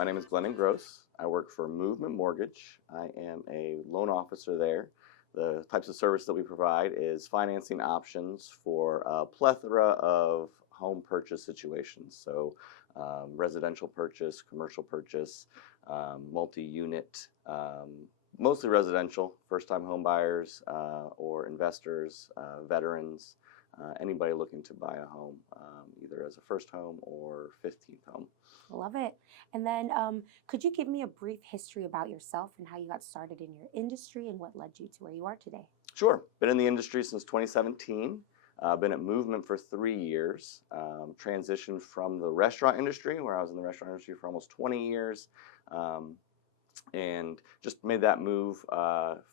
My name is Glendon Grose. I work for Movement Mortgage. I am a loan officer there. The types of service that we provide is financing options for a plethora of home purchase situations. So residential purchase, commercial purchase, multi-unit, mostly residential, first-time home buyers or investors, veterans, anybody looking to buy a home, either as a first home or 15th home. Love it. And then could you give me a brief history about yourself and how you got started in your industry and what led you to where you are today? Sure. Been in the industry since 2017. Been at Movement for 3 years. Transitioned from the restaurant industry, where I was in the restaurant industry for almost 20 years. And just made that move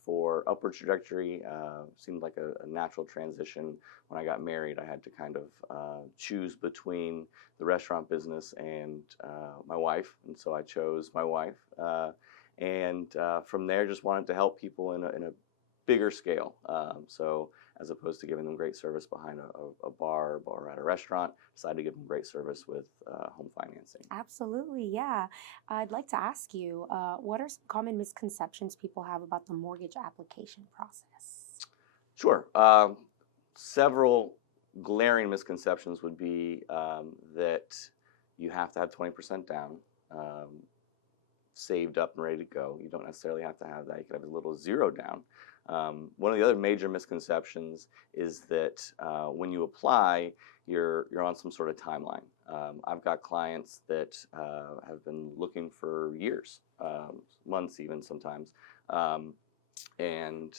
for upward trajectory. Seemed like a natural transition. When I got married, I had to kind of choose between the restaurant business and my wife, and so I chose my wife. And from there, just wanted to help people in a bigger scale. So as opposed to giving them great service behind a bar or at a restaurant, decided to give them great service with home financing. Absolutely, yeah. I'd like to ask you, what are some common misconceptions people have about the mortgage application process? Sure. Several glaring misconceptions would be that you have to have 20% down, saved up and ready to go. You don't necessarily have to have that. You could have as little as zero down. One of the other major misconceptions is that when you apply, you're on some sort of timeline. I've got clients that have been looking for years, months even sometimes, and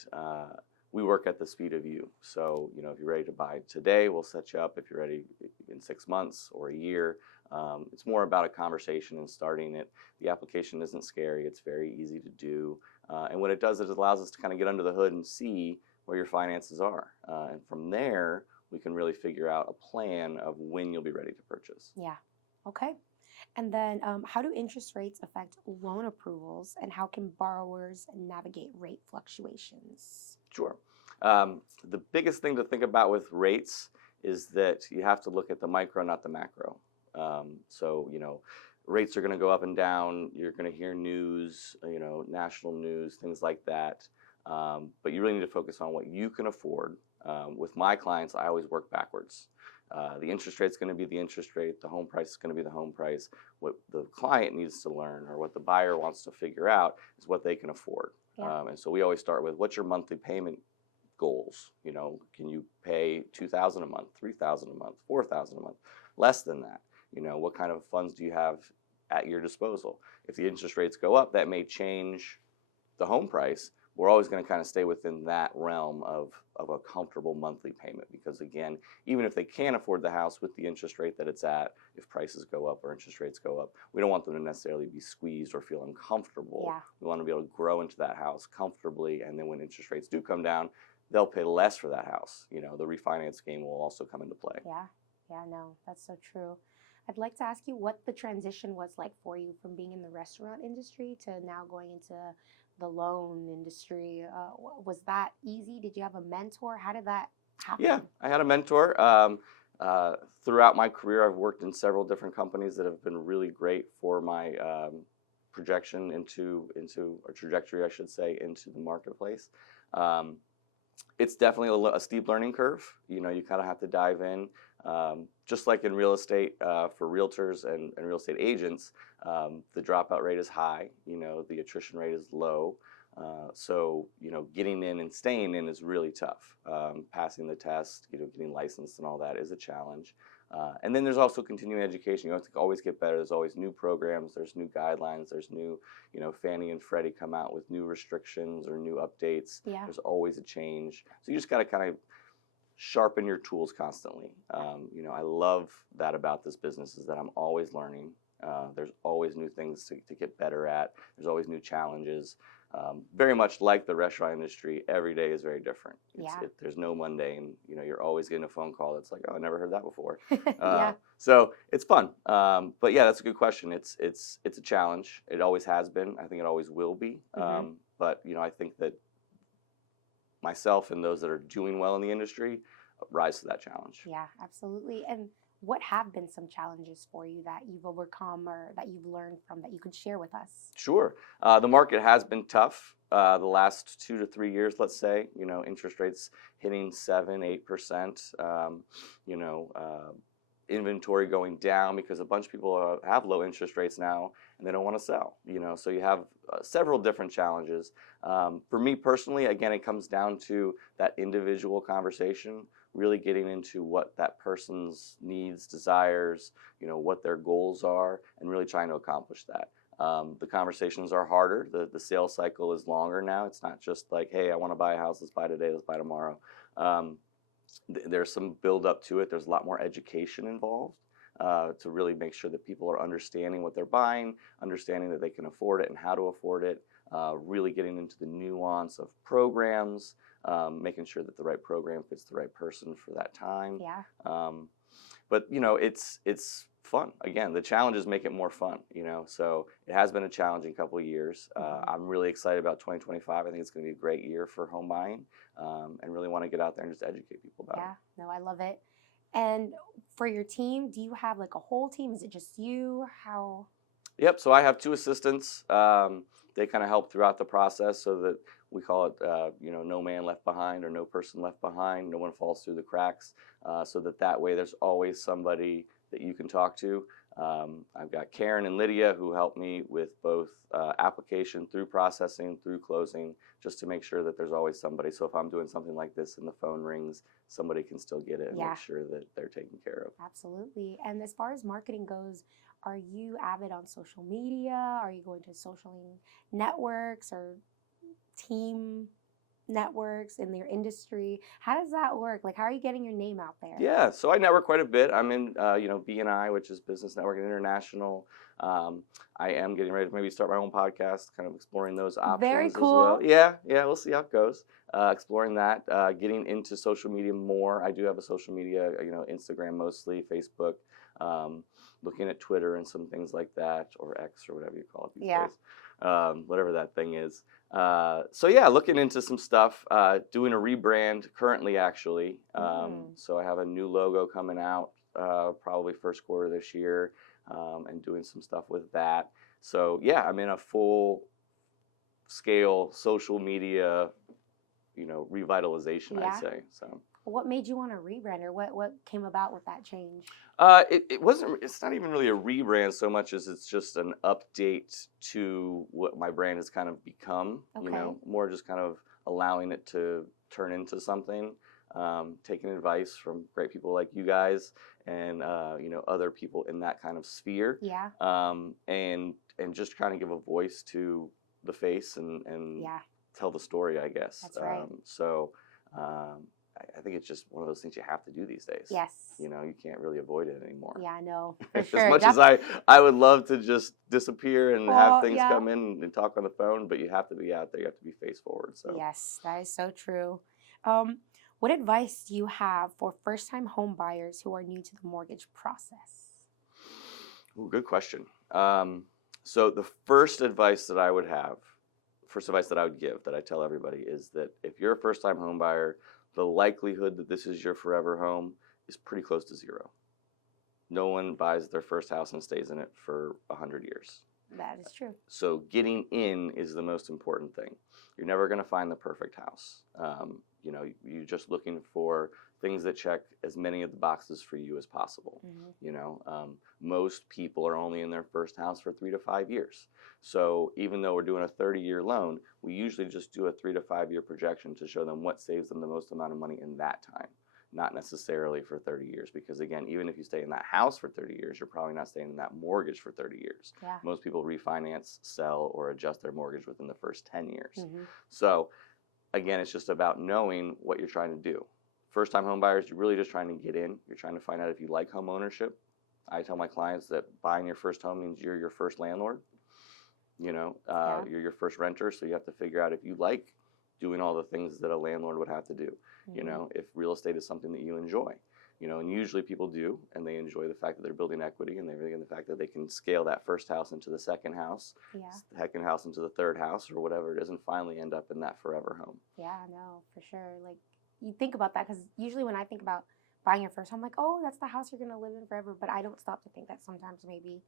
we work at the speed of you. So, if you're ready to buy today, we'll set you up. If you're ready in 6 months or a year, it's more about a conversation and starting it. The application isn't scary. It's very easy to do. And what it does is it allows us to kind of get under the hood and see where your finances are. And from there, we can really figure out a plan of when you'll be ready to purchase. Yeah, okay. And then how do interest rates affect loan approvals and how can borrowers navigate rate fluctuations? Sure. The biggest thing to think about with rates is that you have to look at the micro, not the macro. So, rates are going to go up and down. You're going to hear news, national news, things like that. But you really need to focus on what you can afford. With my clients, I always work backwards. The interest rate is going to be the interest rate. The home price is going to be the home price. What the client needs to learn or what the buyer wants to figure out is what they can afford. Yeah. And so we always start with, what's your monthly payment goals? Can you pay $2,000 a month, $3,000 a month, $4,000 a month? Less than that. What kind of funds do you have at your disposal? If the interest rates go up, that may change the home price. We're always going to kind of stay within that realm of a comfortable monthly payment because, again, even if they can't afford the house with the interest rate that it's at, if prices go up or interest rates go up, we don't want them to necessarily be squeezed or feel uncomfortable. Yeah. We want to be able to grow into that house comfortably, and then when interest rates do come down, they'll pay less for that house. The refinance game will also come into play. Yeah, no, that's so true. I'd like to ask you what the transition was like for you from being in the restaurant industry to now going into the loan industry. Was that easy? Did you have a mentor? How did that happen? Yeah, I had a mentor. Throughout my career, I've worked in several different companies that have been really great for my projection into or trajectory, I should say, into the marketplace. It's definitely a steep learning curve. You kind of have to dive in. Just like in real estate, for realtors and real estate agents, the dropout rate is high. The attrition rate is low. So, getting in and staying in is really tough. Passing the test, getting licensed and all that is a challenge. And then there's also continuing education. You have to always get better. There's always new programs. There's new guidelines. There's new, Fannie and Freddie come out with new restrictions or new updates. Yeah. There's always a change. So you just got to kind of sharpen your tools constantly. I love that about this business is that I'm always learning. There's always new things to get better at. There's always new challenges. Very much like the restaurant industry, every day is very different. There's no mundane. You're always getting a phone call that's like, oh, I never heard that before. Yeah. So it's fun. But yeah, that's a good question. It's a challenge. It always has been. I think it always will be. But I think that myself and those that are doing well in the industry rise to that challenge. Yeah, absolutely. And what have been some challenges for you that you've overcome or that you've learned from that you could share with us? Sure. The market has been tough the last 2 to 3 years, let's say. Interest rates hitting 7, 8%. You know, inventory going down because a bunch of people have low interest rates now and they don't want to sell. So you have several different challenges. For me personally, again, it comes down to that individual conversation, really getting into what that person's needs, desires, what their goals are, and really trying to accomplish that. The conversations are harder. The sales cycle is longer now. It's not just like, hey, I want to buy a house. Let's buy today. Let's buy tomorrow. There's some build up to it. There's a lot more education involved to really make sure that people are understanding what they're buying, understanding that they can afford it and how to afford it, really getting into the nuance of programs, making sure that the right program fits the right person for that time. Yeah. But it's fun. Again, the challenges make it more fun. So it has been a challenging couple of years. I'm really excited about 2025. I think it's going to be a great year for home buying, and really want to get out there and just educate people about it. Yeah, no, I love it. And for your team, do you have like a whole team? Is it just you? How? Yep. So I have 2 assistants. They kind of help throughout the process, so that we call it, no man left behind or no person left behind. No one falls through the cracks. So that way, there's always somebody that you can talk to. I've got Karen and Lydia who help me with both application through processing, through closing, just to make sure that there's always somebody. So if I'm doing something like this and the phone rings, somebody can still get it and make sure that they're taken care of. Absolutely. And as far as marketing goes, are you avid on social media? Are you going to social networks or team networks in your industry? How does that work? Like, how are you getting your name out there? Yeah, so I network quite a bit. I'm in, BNI, which is Business Networking International. I am getting ready to maybe start my own podcast, kind of exploring those options. Very cool. As well. Yeah, we'll see how it goes. Exploring that, getting into social media more. I do have a social media, Instagram mostly, Facebook, looking at Twitter and some things like that, or X or whatever you call it these days. Whatever that thing is. So yeah, looking into some stuff, doing a rebrand currently actually. So I have a new logo coming out probably first quarter this year, and doing some stuff with that. So yeah, I'm in a full scale social media, revitalization, I'd say. So. What made you want to rebrand, or what came about with that change? It wasn't. It's not even really a rebrand so much as it's just an update to what my brand has kind of become. Okay. More just kind of allowing it to turn into something. Taking advice from great people like you guys and other people in that kind of sphere. Yeah. And just trying to give a voice to the face and tell the story, I guess. That's right. I think it's just one of those things you have to do these days. Yes. You can't really avoid it anymore. Yeah, I know. For sure. As much as I would love to just disappear and have things come in and talk on the phone, but you have to be out there. You have to be face forward. So. Yes, that is so true. What advice do you have for first-time home buyers who are new to the mortgage process? Ooh, good question. So the first advice that I would give, that I tell everybody, is that if you're a first-time home buyer, the likelihood that this is your forever home is pretty close to 0. No one buys their first house and stays in it for 100 years. That is true. So getting in is the most important thing. You're never going to find the perfect house. You're just looking for things that check as many of the boxes for you as possible. Most people are only in their first house for 3 to 5 years. So even though we're doing a 30-year loan, we usually just do a 3 to 5 year projection to show them what saves them the most amount of money in that time, not necessarily for 30 years. Because again, even if you stay in that house for 30 years, you're probably not staying in that mortgage for 30 years. Yeah. Most people refinance, sell, or adjust their mortgage within the first 10 years. So again, it's just about knowing what you're trying to do. First-time home buyers, you're really just trying to get in. You're trying to find out if you like home ownership. I tell my clients that buying your first home means you're your first landlord. You're your first renter, so you have to figure out if you like doing all the things that a landlord would have to do. If real estate is something that you enjoy. And usually people do, and they enjoy the fact that they're building equity, and they really enjoy the fact that they can scale that first house into the second house, second house into the third house, or whatever it is, and finally end up in that forever home. Yeah, no, for sure. Like, you think about that, because usually when I think about buying your first home, like, oh, that's the house you're gonna live in forever. But I don't stop to think that sometimes maybe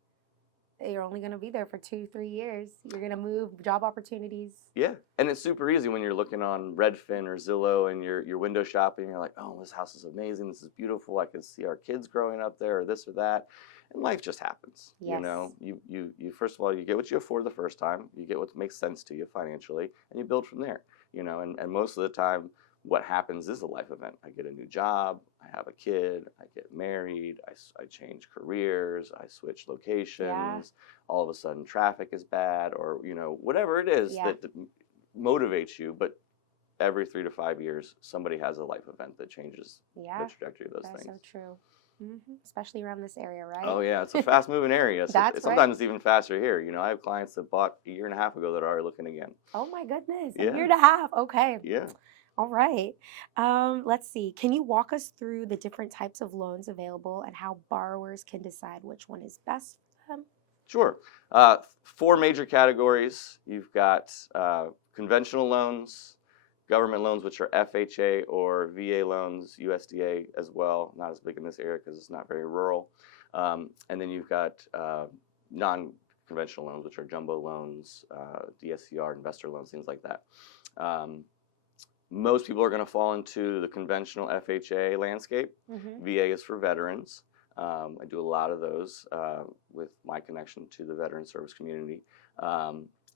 you're only gonna be there for 2, 3 years. You're gonna move, job opportunities. Yeah, and it's super easy when you're looking on Redfin or Zillow and you're window shopping. You're like, oh, this house is amazing. This is beautiful. I can see our kids growing up there, or this or that. And life just happens. You Yes. know, you first of all, you get what you afford the first time. You get what makes sense to you financially, and you build from there. You know, and most of the time, what happens is a life event. I get a new job. I have a kid. I get married. I change careers. I switch locations. Yeah. All of a sudden traffic is bad, or whatever it is Yeah. that motivates you. But every 3 to 5 years somebody has a life event that changes Yeah. the trajectory of those That's so things. true. Especially around this area, right? Oh yeah, it's a fast moving area. So That's right. sometimes it's even faster here. I have clients that bought a year and a half ago that are already looking again. Oh my goodness, a Yeah. year and a half. Okay. Yeah. All right. Let's see. Can you walk us through the different types of loans available and how borrowers can decide which one is best for them? Sure. 4 major categories. You've got conventional loans, government loans, which are FHA or VA loans, USDA as well. Not as big in this area because it's not very rural. And then you've got non-conventional loans, which are jumbo loans, DSCR, investor loans, things like that. Most people are going to fall into the conventional FHA landscape. VA is for veterans. I do a lot of those with my connection to the veteran service community.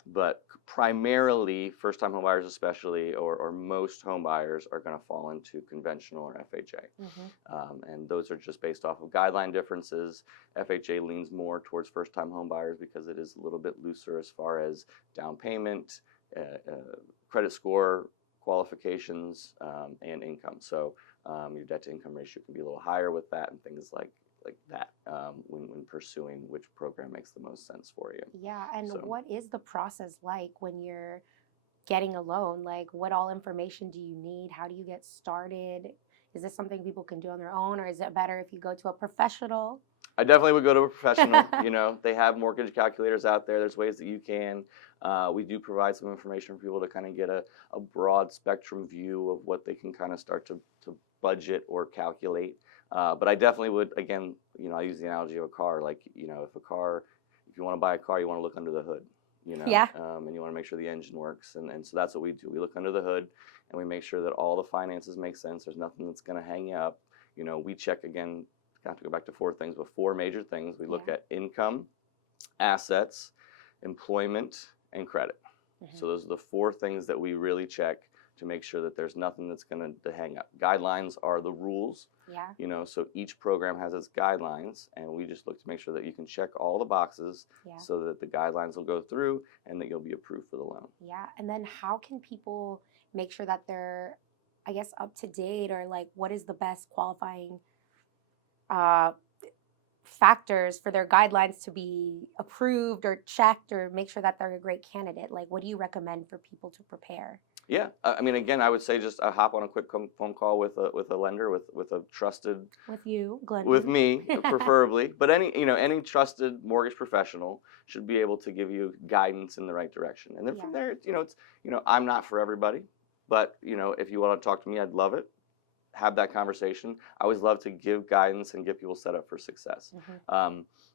But primarily, first-time homebuyers especially, or most homebuyers are going to fall into conventional or FHA. And those are just based off of guideline differences. FHA leans more towards first-time homebuyers because it is a little bit looser as far as down payment, credit score, qualifications, and income. So your debt-to-income ratio can be a little higher with that, and things like that when pursuing which program makes the most sense for you. Yeah, and So- what is the process like when you're getting a loan? Like, what all information do you need? How do you get started? Is this something people can do on their own, or is it better if you go to a professional? I definitely would go to a professional. They have mortgage calculators out there. There's ways that you can. We do provide some information for people to kind of get a broad spectrum view of what they can kind of start to budget or calculate. But I definitely would, again, I use the analogy of a car. Like, if you want to buy a car, you want to look under the hood, Yeah. and you want to make sure the engine works. And so that's what we do. We look under the hood and we make sure that all the finances make sense. There's nothing that's going to hang you up. We check again, have to go back to 4 things, but 4 major things. We look at income, assets, employment, and credit. So those are the 4 things that we really check to make sure that there's nothing that's going to hang up. Guidelines are the rules. Yeah. So each program has its guidelines, and we just look to make sure that you can check all the boxes Yeah. so that the guidelines will go through and that you'll be approved for the loan. Yeah. And then how can people make sure that they're, I guess, up to date, or like what is the best qualifying factors for their guidelines to be approved or checked, or make sure that they're a great candidate? Like, what do you recommend for people to prepare? Yeah, I mean, again, I would say just hop on a quick phone call with a lender, with a trusted, With you, Glendon. with me preferably, but any trusted mortgage professional should be able to give you guidance in the right direction. And then from there, it's I'm not for everybody, but if you want to talk to me, I'd love it. Have that conversation. I always love to give guidance and get people set up for success.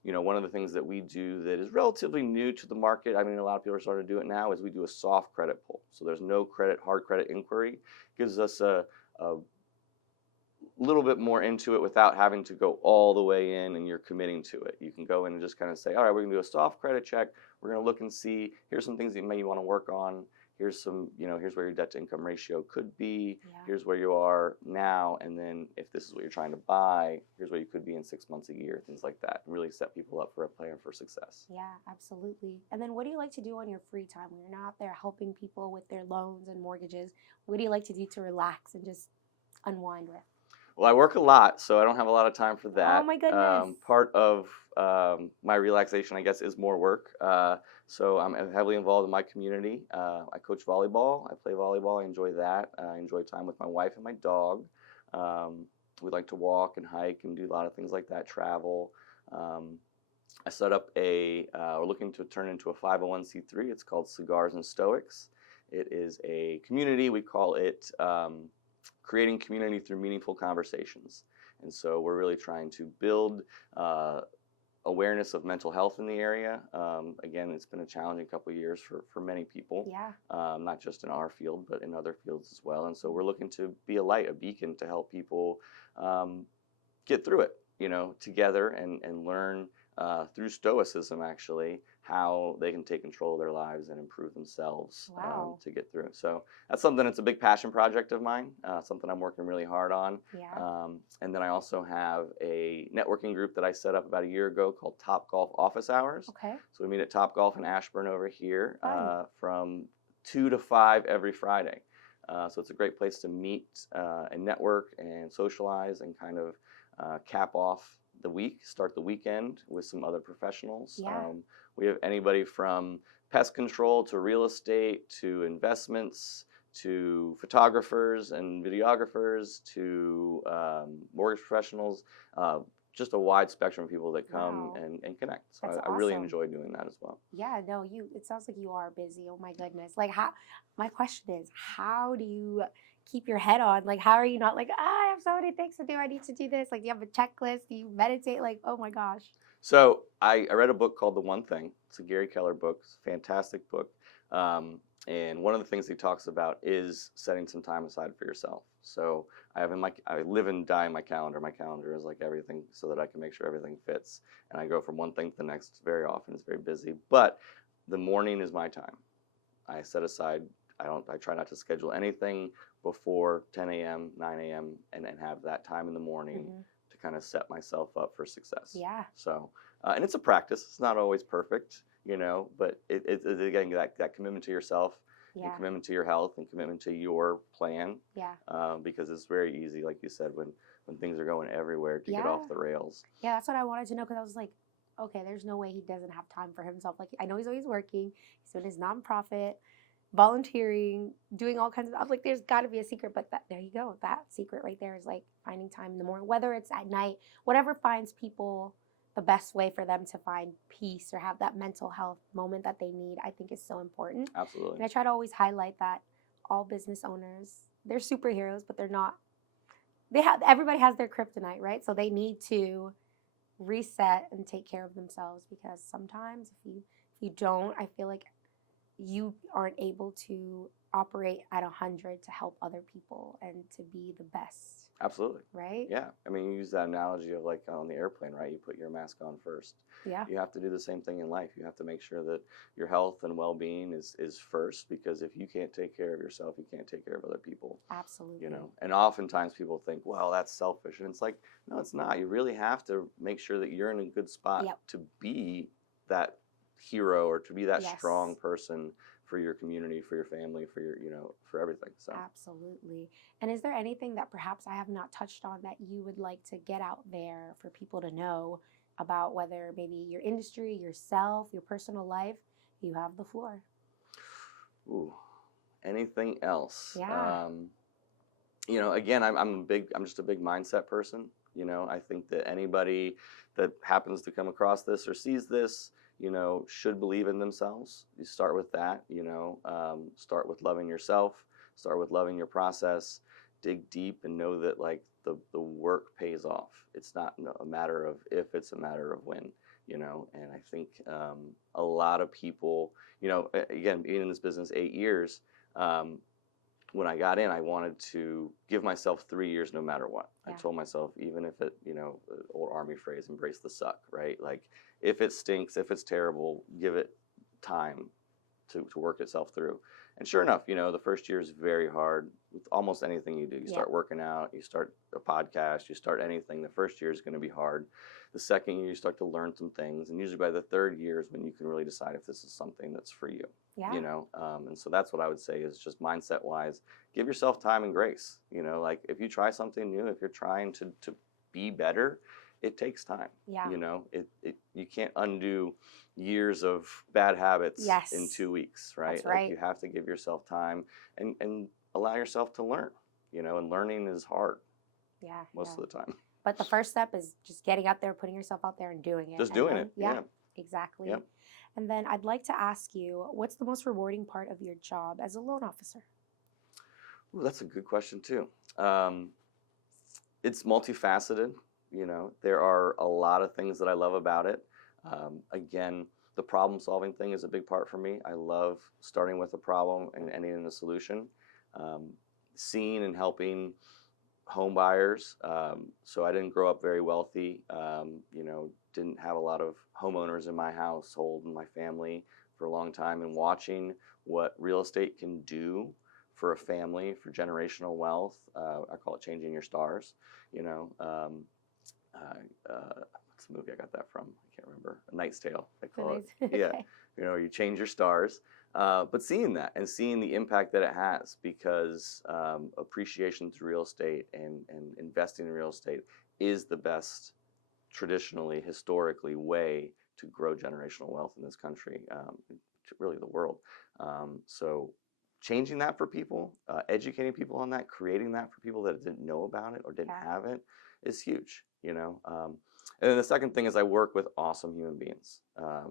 One of the things that we do that is relatively new to the market, I mean, a lot of people are starting to do it now, is we do a soft credit pull. So there's no hard credit inquiry. Gives us a little bit more into it without having to go all the way in and you're committing to it. You can go in and just kind of say, all right, we're going to do a soft credit check. We're going to look and see, here's some things that you may want to work on. Here's here's where your debt to income ratio could be. Here's where you are now. And then if this is what you're trying to buy, here's where you could be in 6 months, a year, things like that. And really set people up for a plan for success. Yeah, absolutely. And then what do you like to do on your free time when you're not out there helping people with their loans and mortgages? What do you like to do to relax and just unwind with? Well, I work a lot, so I don't have a lot of time for that. Oh my goodness. Part of my relaxation, I guess, is more work. So I'm heavily involved in my community. I coach volleyball. I play volleyball. I enjoy that. I enjoy time with my wife and my dog. We like to walk and hike and do a lot of things like that, travel. I set up we're looking to turn into a 501c3. It's called Cigars and Stoics. It is a community. We call it creating community through meaningful conversations. And so we're really trying to build awareness of mental health in the area. Again, it's been a challenging couple of years for many people, Yeah. not just in our field, but in other fields as well. And so we're looking to be a light, a beacon to help people get through it, together and learn through stoicism, actually, how they can take control of their lives and improve themselves Wow. to get through it. So that's something that's a big passion project of mine, something I'm working really hard on. Yeah. And then I also have a networking group that I set up about a year ago called Top Golf Office Hours. Okay. So we meet at Top Golf in Ashburn over here Fun. from 2 to 5 every Friday. So it's a great place to meet and network and socialize and kind of cap off the week, start the weekend with some other professionals. Yeah. We have anybody from pest control to real estate to investments to photographers and videographers to mortgage professionals, just a wide spectrum of people that come Wow. and connect. So That's I really awesome. enjoy doing that as well. Yeah, no, it sounds like you are busy. Oh my goodness. Like my question is, how do you keep your head on? Like, how are you not like, I have so many things to do. I need to do this. Like, do you have a checklist? Do you meditate? Like, oh my gosh. So I read a book called The One Thing. It's a Gary Keller book. It's a fantastic book. And one of the things he talks about is setting some time aside for yourself. So I live and die in my calendar. My calendar is like everything, so that I can make sure everything fits. And I go from one thing to the next very often. It's very busy. But the morning is my time. I set aside, I try not to schedule anything before 10 a.m., 9 a.m., and have that time in the morning to kind of set myself up for success. Yeah. So, and it's a practice. It's not always perfect, but it's again, that commitment to yourself and Yeah. commitment to your health and commitment to your plan. Yeah. Because it's very easy, like you said, when things are going everywhere to get Yeah. off the rails. Yeah, that's what I wanted to know, because I was like, okay, there's no way he doesn't have time for himself. Like, I know he's always working. He's doing his nonprofit, volunteering, doing all kinds of. I was like, there's got to be a secret, but there you go. That secret right there is like finding time in the morning, whether it's at night, whatever finds people the best way for them to find peace or have that mental health moment that they need. I think is so important. Absolutely. And I try to always highlight that all business owners, they're superheroes, but they're not. Everybody has their kryptonite, right? So they need to reset and take care of themselves, because sometimes if you don't, I feel like you aren't able to operate at 100 to help other people and to be the best. Absolutely. Right? Yeah. I mean, you use that analogy of like on the airplane, right? You put your mask on first. Yeah. You have to do the same thing in life. You have to make sure that your health and well-being is first, because if you can't take care of yourself, you can't take care of other people. Absolutely. And oftentimes people think, well, that's selfish. And it's like, no, it's not. You really have to make sure that you're in a good spot to be that hero or to be that strong person for your community, for your family, for your, for everything. So absolutely. And is there anything that perhaps I have not touched on that you would like to get out there for people to know about, whether maybe your industry, yourself, your personal life? You have the floor. Ooh, anything else? Yeah. Again, I'm just a big mindset person. I think that anybody that happens to come across this or sees this, should believe in themselves. You start with that, start with loving yourself, start with loving your process, dig deep and know that like the work pays off. It's not a matter of if, it's a matter of when, and I think a lot of people, again, being in this business 8 years, when I got in, I wanted to give myself 3 years no matter what. Yeah. I told myself, even if it, old Army phrase, embrace the suck, right? Like, if it stinks, if it's terrible, give it time to work itself through. And sure enough, the first year is very hard with almost anything you do. You start working out, you start a podcast, you start anything. The first year is going to be hard. The second year, you start to learn some things. And usually by the third year is when you can really decide if this is something that's for you. Yeah. And so that's what I would say is just mindset wise, give yourself time and grace. Like if you try something new, if you're trying to be better, it takes time. Yeah. You can't undo years of bad habits in 2 weeks, right? That's right. Like you have to give yourself time and allow yourself to learn, and learning is hard. Yeah. Most of the time. But the first step is just getting out there, putting yourself out there and doing it. Just doing it. Yeah. Exactly. Yep. And then I'd like to ask you, what's the most rewarding part of your job as a loan officer? Ooh, that's a good question too. Um, it's multifaceted. You know, there are a lot of things that I love about it. Again, the problem solving thing is a big part for me. I love starting with a problem and ending in a solution. Um, Seeing and helping home buyers. So I didn't grow up very wealthy. You know, didn't have a lot of homeowners in my household and my family for a long time. And watching what real estate can do for a family, for generational wealth, I call it changing your stars. You know, what's the movie I got that from? I can't remember. A Knight's Tale, I call it. Yeah, Okay. you know, you change your stars. But seeing that and seeing the impact that it has, because appreciation through real estate and investing in real estate is the best, traditionally, historically, way to grow generational wealth in this country, really the world. So changing that for people, educating people on that, creating that for people that didn't know about it or didn't Yeah. have it is huge, you know. And then the second thing is I work with awesome human beings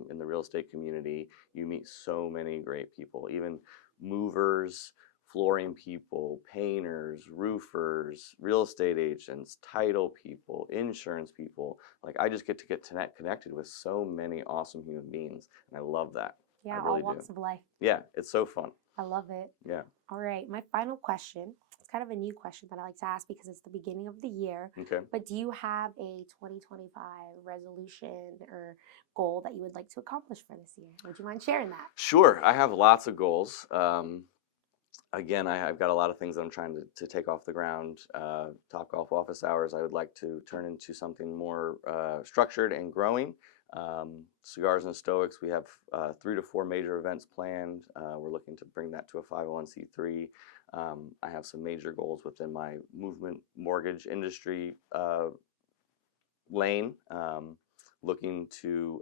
in the real estate community. You meet so many great people, even movers, flooring people, painters, roofers, real estate agents, title people, insurance people. Like I just get to connected with so many awesome human beings, and I love that. I Yeah, all really do. walks of life. Yeah, it's so fun. I love it. Yeah. All right, my final question. It's kind of a new question that I like to ask because it's the beginning of the year. Okay. But do you have a 2025 resolution or goal that you would like to accomplish for this year? Would you mind sharing that? Sure. I have lots of goals. Again, I've got a lot of things that I'm trying to take off the ground. Top Golf office hours, I would like to turn into something more structured and growing. Cigars and Stoics, we have 3 to 4 major events planned. We're looking to bring that to a 501c3. I have some major goals within my movement mortgage industry lane. Looking to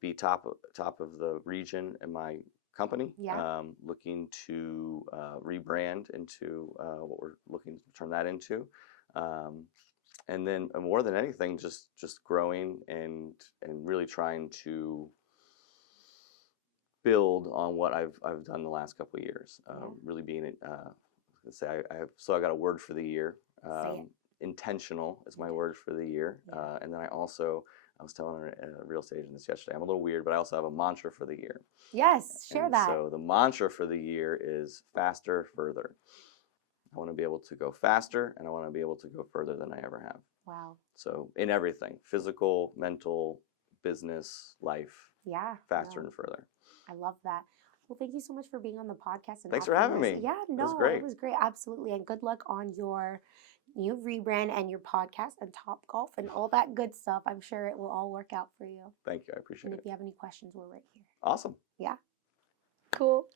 be top of the region in my company. Yeah. Looking to rebrand into what we're looking to turn that into. And then more than anything, just growing and really trying to build on what I've done the last couple of years. Really being let's say I got a word for the year. Say it. Intentional is my word for the year. Yeah. And then I was telling a real estate agent this yesterday. I'm a little weird, but I also have a mantra for the year. Yes, share And that. so the mantra for the year is faster, further. I want to be able to go faster, and I want to be able to go further than I ever have. Wow. So in everything, physical, mental, business, life, Yeah. faster No, and further. I love that. Well, thank you so much for being on the podcast and Thanks for offering having this. me. Yeah, It was no, great. it was great. Absolutely. And good luck on your new rebrand and your podcast and Top Golf and all that good stuff. I'm sure it will all work out for you. Thank you. I appreciate And it. if you have any questions, we're right here. Awesome. Yeah. Cool.